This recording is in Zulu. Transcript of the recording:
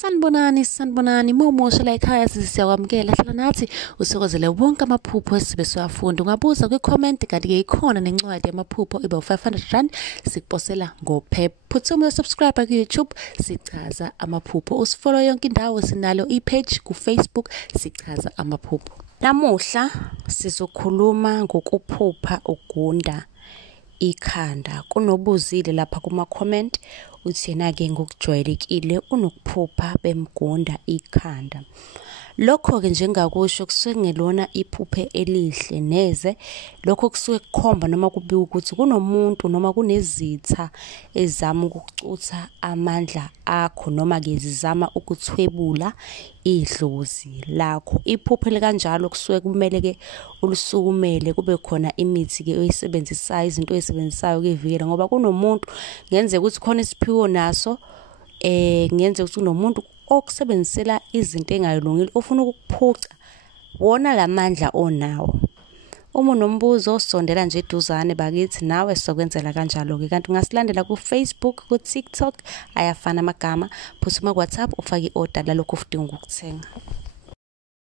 Sanibonani, mawumusha la ekhaya siyakwamukela hlala nathi usokozele wonke amaphupho esibe siwafunda. Ungabuza kwi-comment kanti-ke ikhona nencwadi yamaphupho iba u-500 sikuposela ngophepha. Phuthuma usubscribe ku-YouTube sichaza amaphupho. Usifollow yonke indawo, sinalo i-page ku-Facebook sichaza amaphupho. Namuhla sizokhuluma ngokuphupha ugunda ikhanda. Kunobuzile lapha kuma-comment uthi yena-ke ngokujwayelekile unokuphupha bemgunda ikhanda. Lokho-ke njengakusho kusuke kungelona iphupho elihle neze. Lokho kusuke kukhomba noma kubika ukuthi kunomuntu noma kunezitha ezama ukucutha amandla akho noma-ke zizama ukuthwebula idlozi lakho. Iphupho likanjalo kusuke kumele-ke ulisukumele, kube khona imithi-ke oyisebenzisayo, izinto oyisebenzisayo ukuyivikela ngoba kunomuntu ngenzeka ukuthi khona isiphiwo naso ngenzeka ukuthi kunomuntu okusebenzisela izinto engayilungile ofuna ukukuphuca wona lamandla onawo. Uma unombuzo sondela nje eduzane bakithi nawe sizokwenzela kanjalo-ke. Kanti ungasilandela ku-Facebook, ku-TikTok ayafana amagama. Phuthuma ku-WhatsApp ufake i-order lalokho ufuna ukukuthenga.